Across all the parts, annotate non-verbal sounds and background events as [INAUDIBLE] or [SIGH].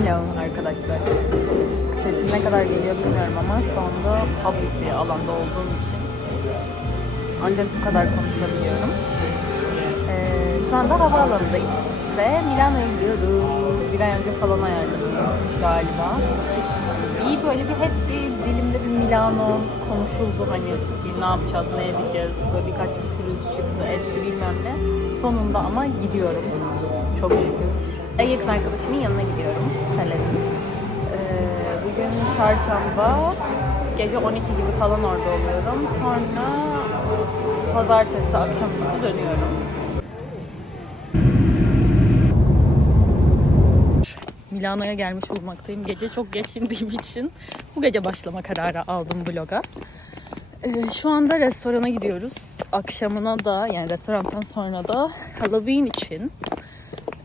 Hello arkadaşlar. Sesim ne kadar geliyor bilmiyorum ama şu anda public bir alanda olduğum için ancak bu kadar konuşabiliyorum. Ee, şu anda havaalanındayız ve Milano'ya gidiyoruz. Bir ay önce falan ayarladım galiba. İyi böyle bir hep bir dilimde bir Milano konuşuldu hani ne yapacağız, ne edeceğiz, böyle birkaç bir pürüz çıktı, etti bilmem ne. Sonunda ama gidiyorum. Çok şükür. En yakın arkadaşımın yanına gidiyorum, Selen'in. Ee, bugün çarşamba, gece 12 gibi falan orada oluyorum. Sonra pazartesi akşamüstü dönüyorum. Milano'ya gelmiş bulunmaktayım. Gece çok geç indiğim için bu gece başlama kararı aldım vloga. Ee, şu anda restorana gidiyoruz. Akşamına da yani restorandan sonra da Halloween için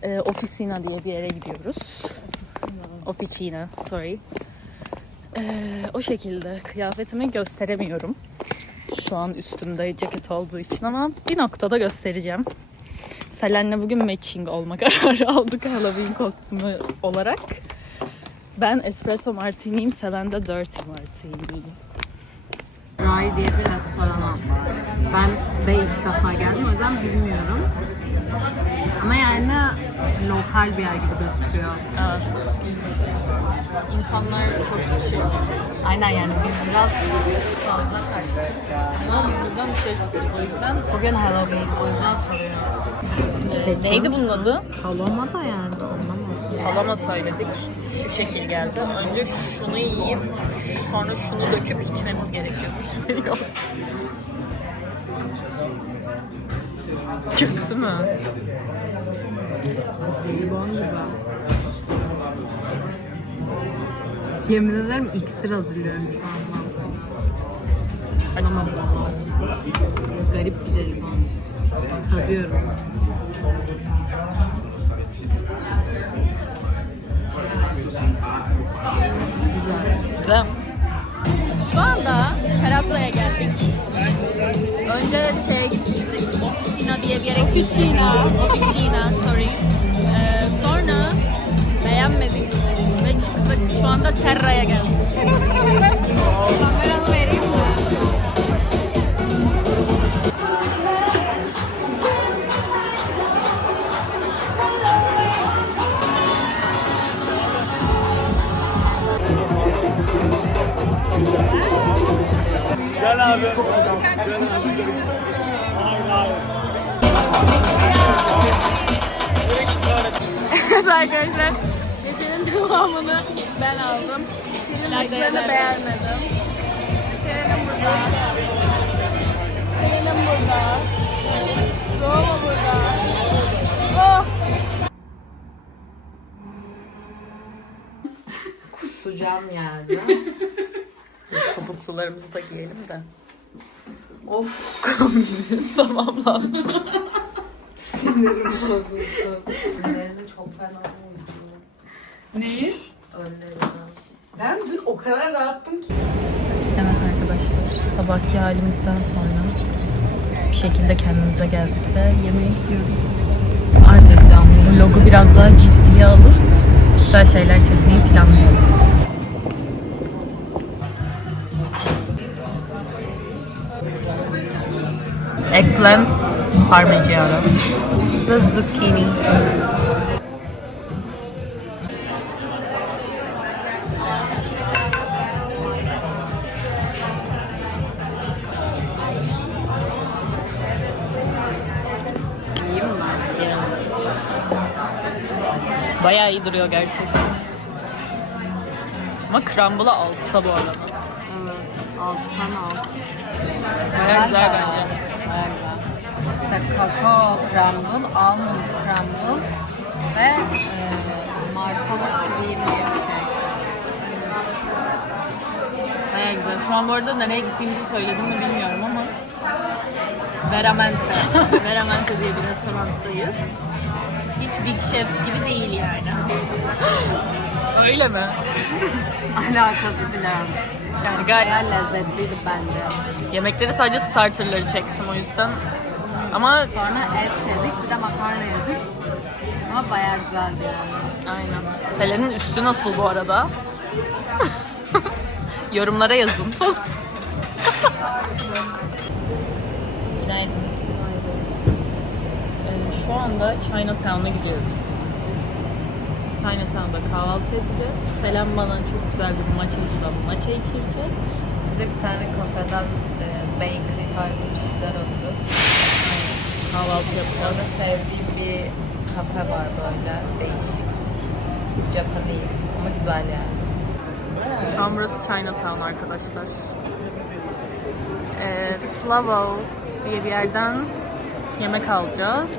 e, Officina diye bir yere gidiyoruz. Officina, sorry. Ee, o şekilde kıyafetimi gösteremiyorum. Şu an üstümde ceket olduğu için ama bir noktada göstereceğim. Selen'le bugün matching olma [LAUGHS] kararı aldık Halloween kostümü olarak. Ben espresso martini'yim, Selen de dirty martini. Rai diye bir restorana. Ben de ilk defa geldim o yüzden bilmiyorum. Ama yani lokal bir yer gibi gözüküyor. Evet. İnsanlar çok kişi. Aynen yani biz biraz fazla kaçtık. Ama buradan çıkıyoruz o yüzden. Bugün Halloween o yüzden soruyorum. Ee, neydi bunun adı? Paloma da yani olsun. Palama söyledik. Şu şekil geldi. Önce şunu yiyip sonra şunu döküp içmemiz gerekiyormuş. [LAUGHS] Kötü mü? Jelibon gibi. Yemin ederim iksir hazırlıyorum şu anda. Ama garip bir jelibon. Tadıyorum. Güzel. Güzel. Şu anda Karatsa'ya geldik. Önce. Officina diye bir yere Officina. Officina, sorry. Ee, sonra beğenmedik ve çıktık. Şu anda Terra'ya geldik. Kameramı vereyim mi? Evet arkadaşlar. Geçenin devamını ben aldım. Senin maçlarını beğenmedim. Senin burada. Senin burada. Roma burada. Oh! Kusacağım geldi. Topuklularımızı [LAUGHS] da giyelim de. of [LAUGHS] Kombinimiz tamamlandı. [LAUGHS] sinirim bozuldu. Önlerini çok fena oldu. Neyi? Önlerini. Ben dün o kadar rahattım ki. Evet arkadaşlar, sabahki halimizden sonra bir şekilde kendimize geldik ve yemeğe gidiyoruz. Artık vlogu biraz daha ciddiye alıp güzel şeyler çekmeyi planlıyorum. Eggplant, parmigiano ve zucchini. Bayağı iyi duruyor gerçekten. Ama crumble altta bu arada. Evet. Alttan alt. Bayağı güzel bence. İşte kakao crumble, almond crumble ve e, cream diye bir şey. Bayağı güzel. Şu an bu arada nereye gittiğimizi söyledim mi bilmiyorum ama Veramente. [LAUGHS] Veramente diye bir restoranttayız. Hiç Big Chefs gibi değil yani. Öyle mi? [LAUGHS] Alakası bile yok. Yani gayet Bayağı lezzetliydi bence. yemekleri sadece starterları çektim o yüzden. Ama Sonra et yedik, bir de makarna yedik. Ama bayağı güzeldi yani. Aynen. Selen'in üstü nasıl bu arada? [LAUGHS] Yorumlara yazın. [LAUGHS] Günaydın. Ee, şu anda Chinatown'a gidiyoruz. Chinatown'da kahvaltı edeceğiz. Selen bana çok güzel bir maçacıdan maça içirecek. Bir de bir tane kafeden e, bakery tarzı bir şeyler alıyoruz. Kahvaltı yapacağız. Orada sevdiğim bir kafe var böyle değişik. Japanese ama güzel yani. Şu an burası Chinatown arkadaşlar. Ee, Slavo diye bir yerden yemek alacağız.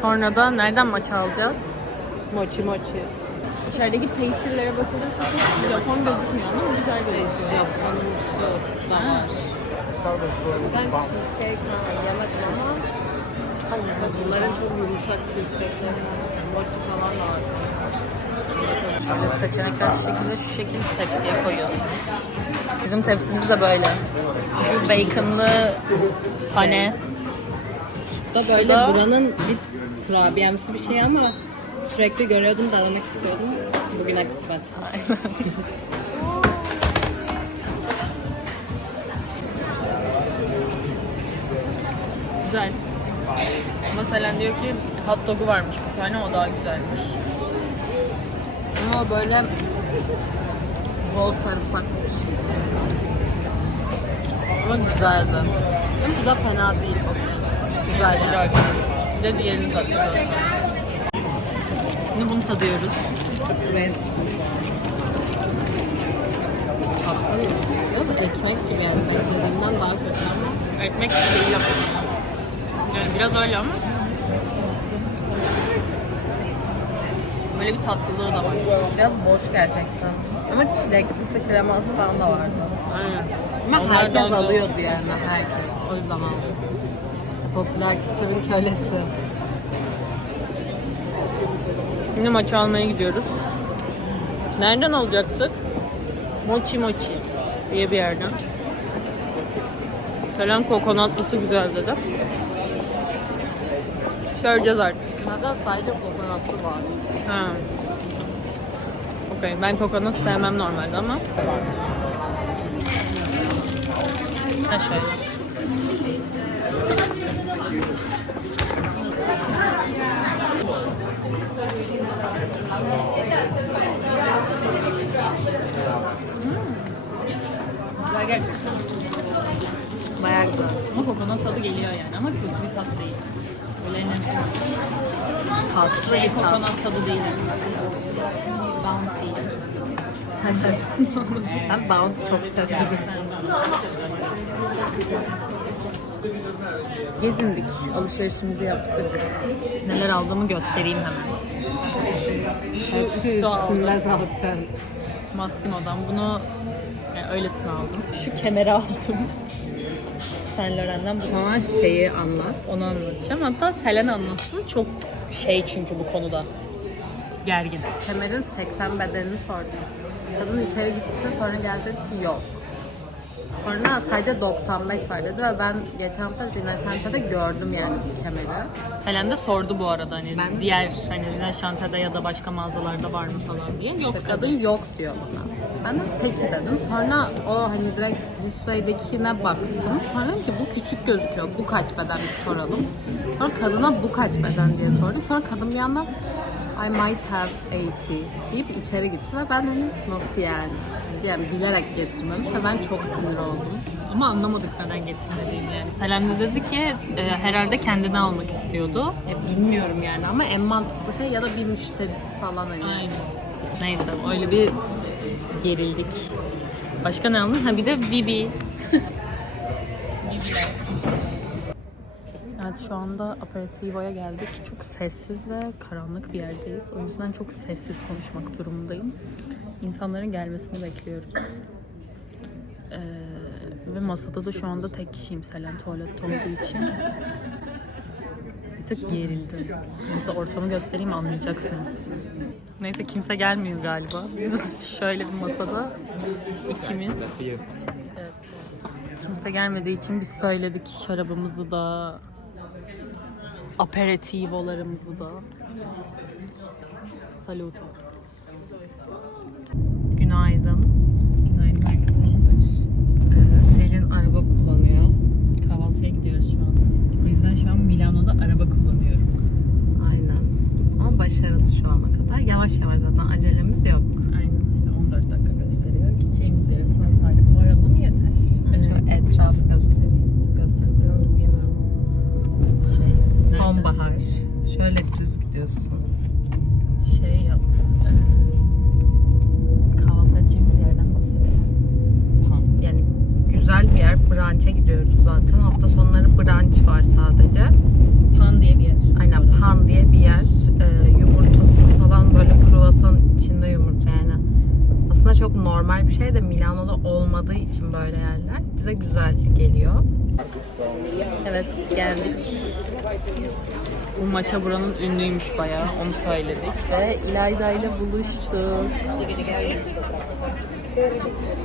Sonra da nereden maça alacağız? Mochi mochi. İçerideki pastry'lere bakılırsa çok Japon gözükmüyor ama güzel gözüküyor. Japonumsu da var. Ben cheesecake falan yemedim ama bunların çok yumuşak cheesecake'leri var. Mochi falan da var. Şöyle seçenekler şu şekilde, şu şekilde tepsiye koyuyorsun. Bizim tepsimiz de böyle. Şu baconlı pane. Bu da böyle Şurada- buranın bir kurabiyemsi bir şey ama sürekli görüyordum, denemek istiyordum. Bugüne kısmet. Güzel. Ama Selen diyor ki hot dog'u varmış bir tane o daha güzelmiş. Ama o böyle bol sarımsaklı bir şey. Ama güzeldi. Hem bu da fena değil. Güzel yani. Bir de diğerini tatacağız aslında. Şimdi bunu tadıyoruz. Ben Tatlı Biraz ekmek gibi yani beklediğimden daha kötü ama. Ekmek gibi değil ama. Yani biraz öyle ama. Böyle bir tatlılığı da var. Biraz boş gerçekten. Ama çileklisi kreması falan da vardı. Aynen. Ama Onlar herkes alıyordu yani herkes. O yüzden aldım. İşte popüler kültürün kölesi. Şimdi maçı almaya gidiyoruz. Nereden alacaktık? Mochi Mochi diye bir yerden. Selen kokonatlısı güzel dedi. Göreceğiz artık. Zaten sadece kokonatlı var. Ha. Okey. Ben kokonat sevmem normalde ama. Ha şöyle. Güzel gerçekten. Bayağı güzel. Ama kokonat tadı geliyor yani ama kötü bir tat değil. Ne? Tatlı bir tat. kokonat tadı değil. Bounty. ben bounce çok seviyorum. Gezindik, alışverişimizi yaptık. Neler aldığımı göstereyim hemen. Hepsi üstü üstünde zaten. Massimo'dan bunu yani öylesine aldım. Şu kemeri aldım. Saint Laurent'den. Sana şeyi anlat. Onu anlatacağım. Hatta Selen anlatsın. Çok şey çünkü bu konuda. Gergin. Kemer'in 80 bedenini sordum. Kadın içeri gitti sonra geldi dedi ki yok. Sonra sadece 95 var dedi ve ben geçen hafta Rinaşante'de gördüm yani bu kemeri. Selen de sordu bu arada hani Ben- diğer hani Rina Şante'de ya da başka mağazalarda var mı falan diye. Yok İşte dedi. kadın yok diyor bana. Ben de peki dedim. Sonra o hani direkt displaydekine baktım. Sonra dedim ki bu küçük gözüküyor. Bu kaç beden bir soralım. Sonra kadına bu kaç beden diye sorduk. Sonra kadın bir yandan I might have 80 deyip içeri gitti ve ben dedim nasıl yani? Yani bilerek getirmemiş ve ben çok sinir oldum. Ama anlamadık neden getirmediğini yani. Selen de dedi ki e, herhalde kendine almak istiyordu. E, bilmiyorum yani ama en mantıklı şey ya da bir müşterisi falan hani. Aynen. Neyse öyle bir gerildik. Başka ne aldın? Ha bir de Bibi. [LAUGHS] Evet şu anda aperitivo'ya geldik. Çok sessiz ve karanlık bir yerdeyiz. O yüzden çok sessiz konuşmak durumundayım. İnsanların gelmesini bekliyoruz. Ee, ve masada da şu anda tek kişiyim Selen tuvalette olduğu için. Bir tık gerildi. Neyse ortamı göstereyim anlayacaksınız. Neyse kimse gelmiyor galiba. Biz şöyle bir masada ikimiz. Evet. Kimse gelmediği için biz söyledik şarabımızı da aperitivolarımızı da. Saluto. Günaydın. Günaydın arkadaşlar. Ee, Selin araba kullanıyor. Kahvaltıya gidiyoruz şu an. O yüzden şu an Milano'da araba kullanıyorum. Aynen. Ama başarılı şu ana kadar. Yavaş yavaş zaten acelemiz yok. Aynen öyle. 14 dakika gösteriyor. Gideceğimiz yere sağ salim varalım yeter. Şöyle etrafı göstereyim. Gösterebiliyor muyum bilmiyorum. Şey? Sonbahar. Şöyle düz gidiyorsun. Şey yap. kahvaltı edeceğimiz yerden bahsedelim. Yani güzel bir yer. Brunch'e gidiyoruz zaten. Hafta sonları brunch var sadece. Pan diye bir yer. Aynen pan diye bir yer. Ee, yumurtası falan böyle kruvasan içinde yumurta yani. Aslında çok normal bir şey de Milano'da olmadığı için böyle yerler bize güzel geliyor. Evet geldik. Bu maça buranın ünlüymüş bayağı onu söyledik. Ve İlayda ile buluştuk.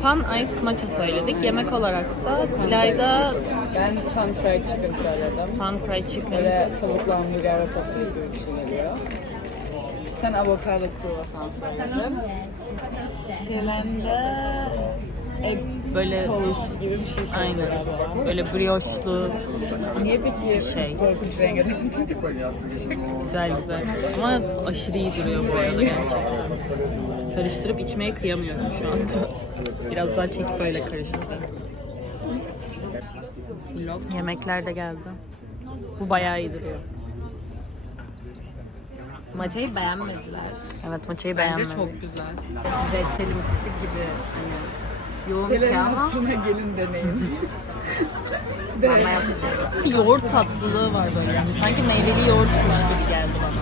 Pan Iced Matcha söyledik. Yemek olarak da İlayda Ben pan fried chicken söyledim. Pan Fried Chicken. Böyle tavuklu hamburger ve patates geliyor. Sen avokado kruvasan söyledin. Selen de egg Böyle toast gibi bir şey aynen. Böyle brioşlu Niye peki Şey. korkunç renge döndü? güzel güzel. Ama aşırı iyi duruyor bu arada gerçekten. Karıştırıp içmeye kıyamıyorum şu anda. Biraz daha çekip öyle karıştırayım. Vlog. Yemekler de geldi. Bu bayağı iyi duruyor. Maçayı beğenmediler. Evet maçayı Bence beğenmedim. çok güzel. Reçelimsi gibi hani yoğun bir şey Selen'in ama hatırına gelin deneyin. [LAUGHS] Yoğurt tatlılığı var böyle yani. Sanki meyveli yoğurtmuş gibi geldi bana.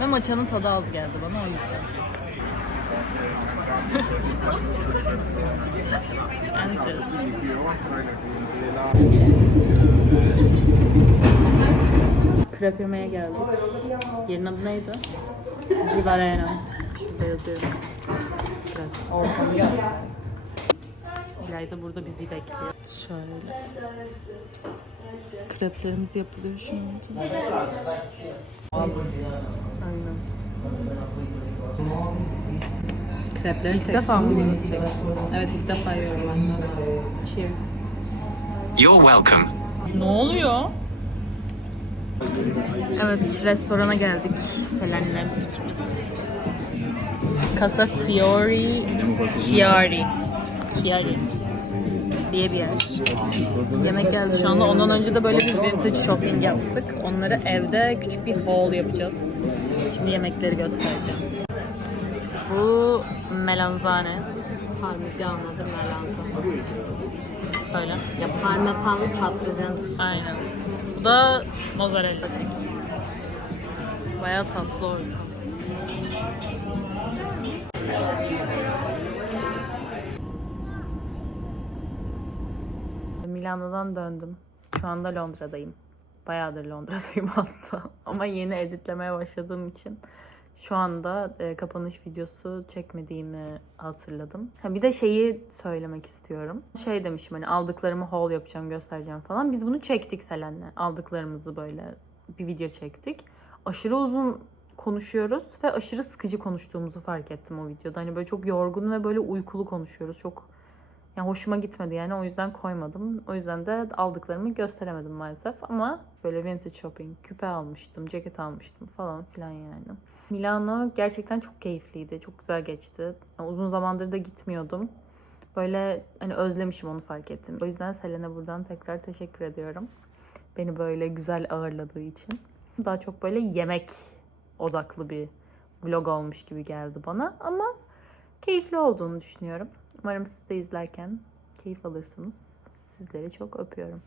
Ve maçanın tadı az geldi bana o yüzden. [LAUGHS] Antes. Krep yemeye geldik. Yerin adı neydi? Rivarena. Şurada yazıyor. Evet. Ortamda. İlayda burada bizi bekliyor. Şöyle. Kreplerimiz yapılıyor şu anda. Aynen. Krepleri İlk defa mı bunu çek? Evet ilk defa yiyorum ben de. Cheers. You're welcome. Ne oluyor? Evet, restorana geldik. Selen'le ikimiz. Casa Fiori Chiari. Chiari diye bir yer. Yemek geldi şu anda. Ondan önce de böyle bir vintage shopping yaptık. Onları evde küçük bir haul yapacağız. Şimdi yemekleri göstereceğim. Bu melanzane. Parmigiano değil mi melanzan? Söyle. Ya parmesanlı patlıcan. Aynen. Bu da mozzarella çekim. Bayağı tatlı ortam. Milano'dan döndüm. Şu anda Londra'dayım. Bayağıdır Londra'dayım [LAUGHS] hatta. Ama yeni editlemeye başladığım için şu anda e, kapanış videosu çekmediğimi hatırladım. Ha, bir de şeyi söylemek istiyorum. Şey demişim hani aldıklarımı haul yapacağım, göstereceğim falan. Biz bunu çektik Selen'le. Aldıklarımızı böyle bir video çektik. Aşırı uzun konuşuyoruz ve aşırı sıkıcı konuştuğumuzu fark ettim o videoda. Hani böyle çok yorgun ve böyle uykulu konuşuyoruz. Çok yani hoşuma gitmedi yani o yüzden koymadım. O yüzden de aldıklarımı gösteremedim maalesef. Ama böyle vintage shopping, küpe almıştım, ceket almıştım falan filan yani. Milano gerçekten çok keyifliydi. Çok güzel geçti. Yani uzun zamandır da gitmiyordum. Böyle hani özlemişim onu fark ettim. O yüzden Selen'e buradan tekrar teşekkür ediyorum. Beni böyle güzel ağırladığı için. Daha çok böyle yemek odaklı bir vlog olmuş gibi geldi bana. Ama keyifli olduğunu düşünüyorum. Umarım siz de izlerken keyif alırsınız. Sizleri çok öpüyorum.